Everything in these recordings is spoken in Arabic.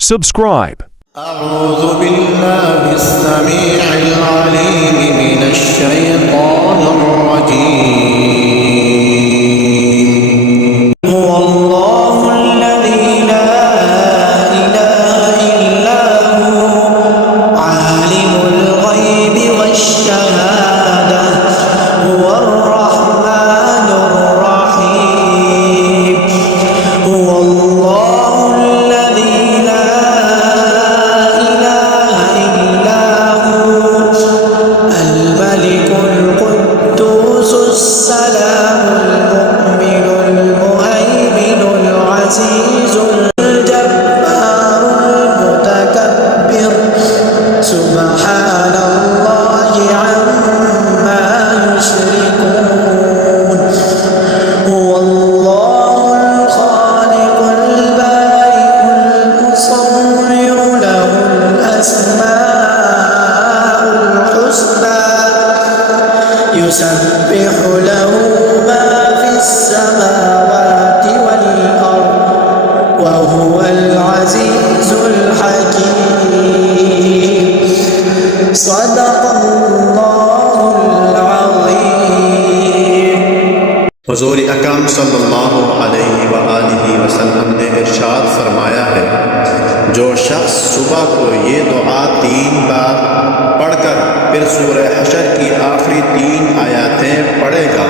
Subscribe. أعوذ بالله السميع العليم من الشيطان الرجيم. هو الله الذي لا إله إلا هو عالم الغيب والشهادة هو الرحمن الرحيم. هو الله الذي لا إله إلا هو الملك القدوس السلام المؤمن المهيمن العزيز الجبار المتكبر سبحان الله عما يشركون. هو الله الخالق البارئ المصور له الأسماء الحسنى يسبح له ما في السماوات والأرض وهو العزيز الحكيم. صدق الله العظيم. हुज़ूर अकरम सल्लल्लाहु अलैहि व आलिहि वसल्लम ने इरशाद फरमाया है, जो शख्स सुबह को ये दुआ 3 बार पढ़कर फिर सूरह हशर की आखिरी 3 आयतें पढ़ेगा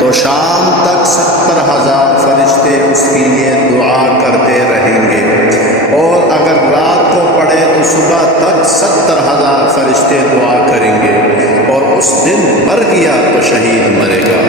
तो शाम तक 70,000 फरिश्ते उसके लिए दुआ करते रहेंगे, और अगर रात को पढ़े तो सुबह तक 70,000 फरिश्ते दुआ करेंगे, और उस दिन मर गया तो शहीद मरेगा।